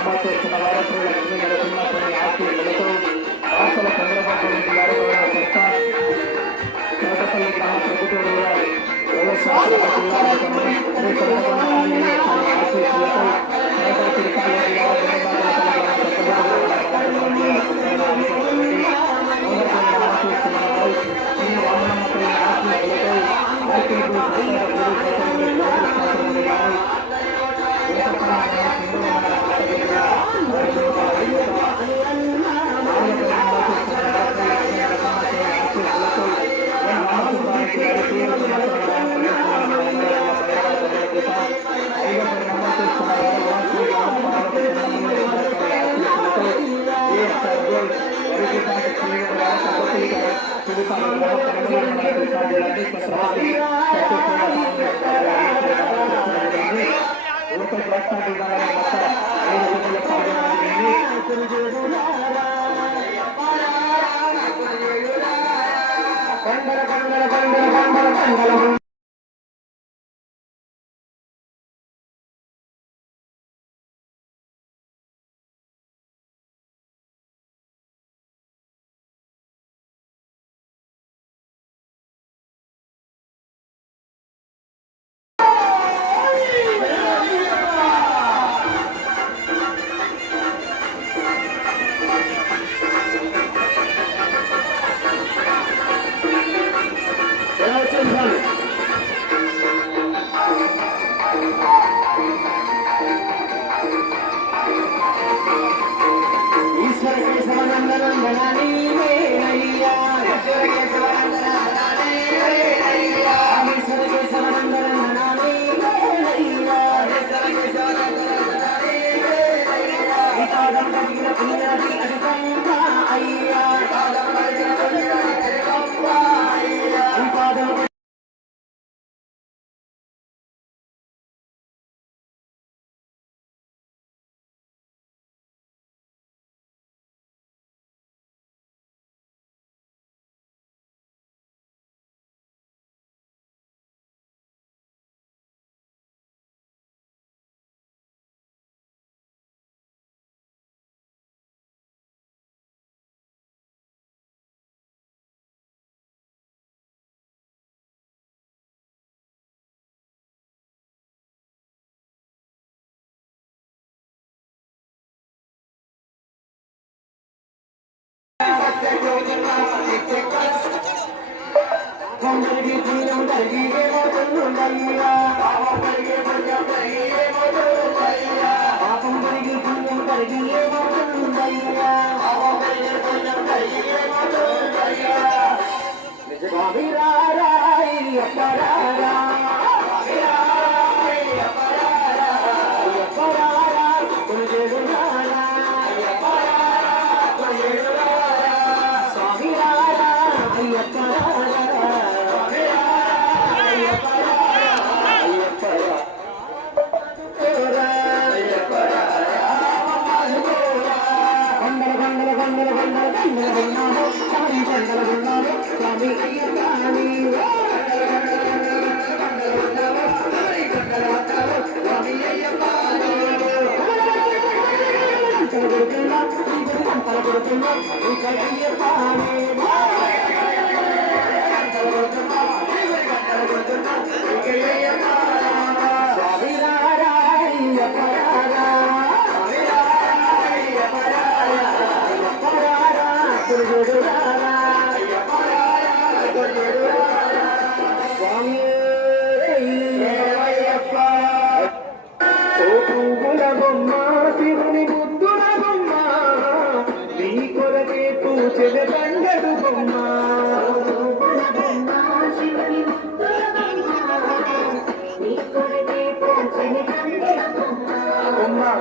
ಸಂಭಾಷಿಸಿದ ವೈರತ್ವಗಳ ಹಿಂದಿನ ಸಿಂಹಾಸನ ಆಸ್ತಿ ಬೆಳೆಸಲು ವಾಸ್ತವ ಸಂದರ್ಭದಲ್ಲಿ ಸತ್ತ ತೋಟದಲ್ಲಿ ಗ್ರಾಮ ಪ್ರಭುತ್ವಗಳ ವ್ಯವಸಾಯ ಆಸ್ತಿ ಬೆಳೆಸಲು బండల బండల బండల బండల బండల చేశారు ఈశ్వర కేశవనందనం ధనాని అయ్యా ఈశ్వర కేశవనందనం అయ్యా కొందరికి జీవం తగ్గి ఏమో కొన్ని తగ్గిరా బాబా పరిగే పరిగం తగ్గి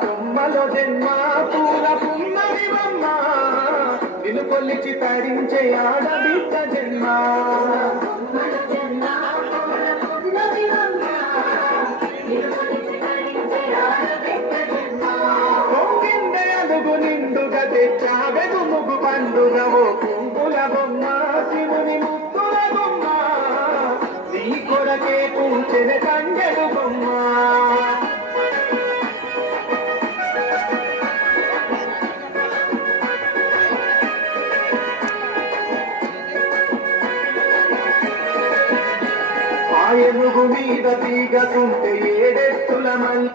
కొమ్మలో జన్మ పూల పున్నవి బొమ్మ. నిలుకొల్లిచి తరించే ఆడబిడ్డ జన్మ. మీద తీగకుంటే ఏడెత్తుల మల్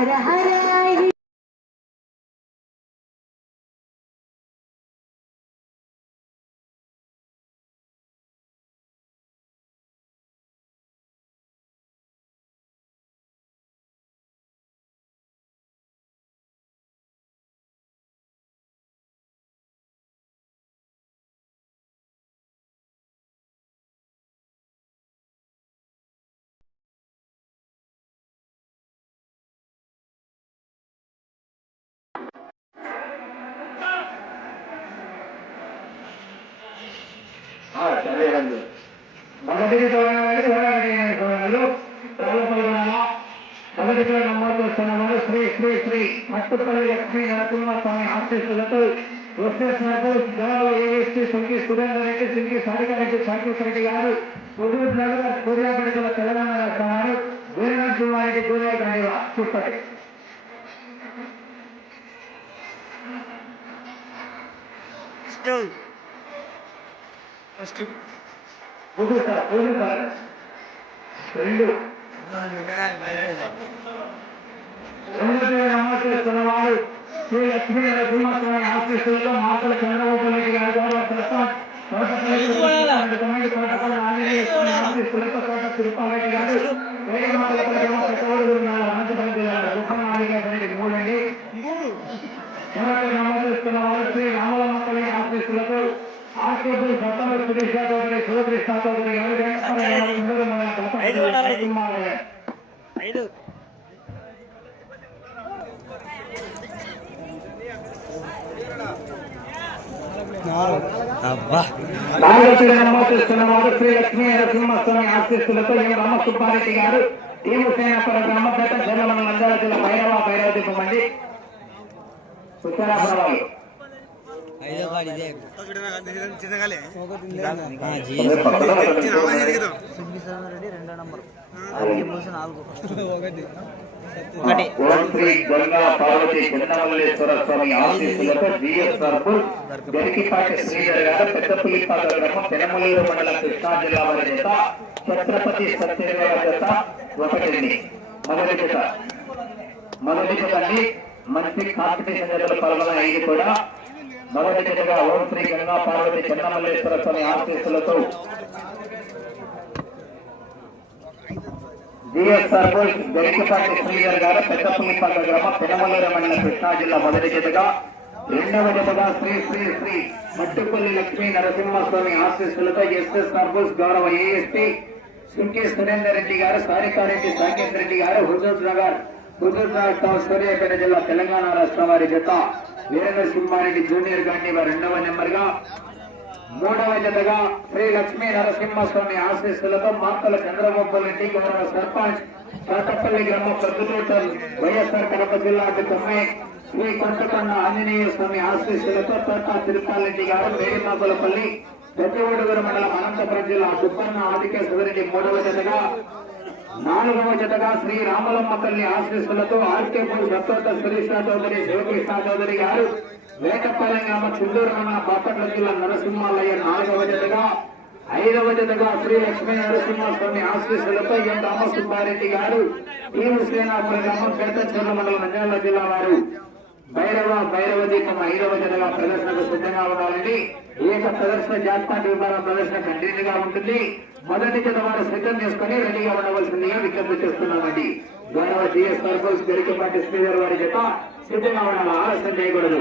हर हर మొదటి గోడలు మొదటిగా నమోదు వస్తున్నవారు శ్రీ శ్రీ శ్రీ మట్టుపల్లి లక్ష్మీ నరసింహస్వామి ఆశీస్సులతో వస్తున్నట్టు గౌరవ ఏఎస్టీ సుంకి సురేందర్ రెడ్డి సుంకి సారిక రెడ్డి సంతోష్ రెడ్డి గారు హుదూద్ నగర్ సూర్యాపేట జిల్లా తెలంగాణ రాష్ట్రం వారు వీరనాథ్ కుమారెడ్డి గోదావరి సార్ రెండు. నమోదు శ్రీ లక్ష్మీ నరసింహస్వామి ఆశీస్సులతో మాటల చంద్రబాబు నాయుడు గారి గౌరవ ప్రస్తాన్ ఆశీస్సులతో తోట తిరుపారెడ్డి గారు. పెద్దవాడు ఉన్నారు. అనంతపురం జిల్లా దుఃఖనాథి మూడండి మొదటి నమోదిస్తున్న వారు శ్రీ రామలమ్మపల్లి ఆఫీసులకు ఆర్కేబుల్ గతంలో సురేష్ చౌదరి శివకృష్ణ చౌదరి గారు. వెంకటరమణ మన గత కుమారయ్య. అబ్బా. నాగపూడి నమోదిస్తున్న వారు శ్రీ లక్ష్మీ నరసింహస్వామి ఆశీస్సులతో ఎం రామసుబ్బారెడ్డి గారు టీము సేనాపుర గ్రామపేట జనమల నంద్యాల జిల్లా భైరవ భైరవ దీపం అండి. ఉత్తరాపురం ఇదే ఆ, జీ ఒకటి ఓం శ్రీ గంగా పార్వతి చెన్నమల్లేశ్వర స్వామి ఆశీస్సులతో జిఎస్ఆర్ గరికిపాటి శ్రీధర్ గారు పెద్దపుల్లిపాక గ్రామం పెనమలూరు మండలం కృష్ణా జిల్లా వారి జత ఛత్రపతి సత్యదేవ జత ఒకటి. మొదటి మొదటి మంచి కాంపిటీషన్ పాల్గొన్న కూడా మొదటిగా ఓం శ్రీ గంగా పార్వతి చెన్నమల్లేశ్వర స్వామి ఆశీస్సులతో జిఎస్ఆర్ గరికపాటి శ్రీధర్ గారు పెద్దపుల్లిపాక గ్రామం పెనమలూరు మండలం కృష్ణా జిల్లా మొదటి జతగా రెండవ జతగా శ్రీ శ్రీ శ్రీ మట్టుపల్లి లక్ష్మీ నరసింహస్వామి ఆశీస్సులతో ఎస్ఎస్ సర్బోస్ గౌరవ ఏఎస్పీ సుంకే సురేందర్ రెడ్డి గారు సారికారెడ్డి సాకేత్ రెడ్డి గారు హుజూర్ నగర్ హుజూర్ నగర్ టౌన్ సూర్యాపేట జిల్లా తెలంగాణ రాష్ట్రం వారి జత వీరేంద్ర సింహారెడ్డి జూనియర్ గాంధీ వారి రెండవ నెంబర్గా మూడవ జతగా శ్రీ లక్ష్మీ నరసింహస్వామి ఆశీస్సులతో మార్తల చంద్రబాబు రెడ్డి గౌరవ సర్పంచ్ కాటపల్లి గ్రామ ప్రతితోట వైఎస్ఆర్ కడప జిల్లా అటు శ్రీ కొండకొండ ఆంజనేయ స్వామి ఆశీస్సులతో తోట తిరుపాలరెడ్డి గారు మేడిమాకులపల్లి పెద్దవడుగురు మండలం అనంతపురం జిల్లా సుబ్బన్న ఆదికేశ్వరరెడ్డి మూడవ జతగా నాలుగవ జతగా శ్రీ రామలమ్మ తల్లి ఆశీస్సులతో ఆర్కేపూర్ సత్తోట సురేష్ చౌదరి శివకృష్ణ చౌదరి గారు వేటపాలెం చుండూరు మండలం బాపట్ల జిల్లా నరసింహాలయ్య నాలుగవ జతగా ఐదవ జతగా శ్రీ లక్ష్మీ నరసింహస్వామి ఆశీస్సులతో ఎం రామసుబ్బారెడ్డి గారు ఈ శ్రీనాథుల గ్రామం పేటచర్ల మండలం నంద్యాల జిల్లా వారు భైరవ భైరవ దీపం ఐదవ జనగా ప్రదర్శనకు సిద్ధంగా ఉండాలని ఏక ప్రదర్శన జాతీయ విభాగం ప్రదర్శన కంటిన్యూ గా ఉంటుంది. మొదటి జత వారు సిద్ధం చేసుకుని రెడీగా ఉండవలసిందిగా విజ్ఞప్తి చేస్తున్నామండి. గౌరవ జిఎస్ సర్పల్స్ పెరికపాటి స్పీకర్ వారి జత సిద్ధంగా ఉండాలి. ఆలస్యం చేయకూడదు.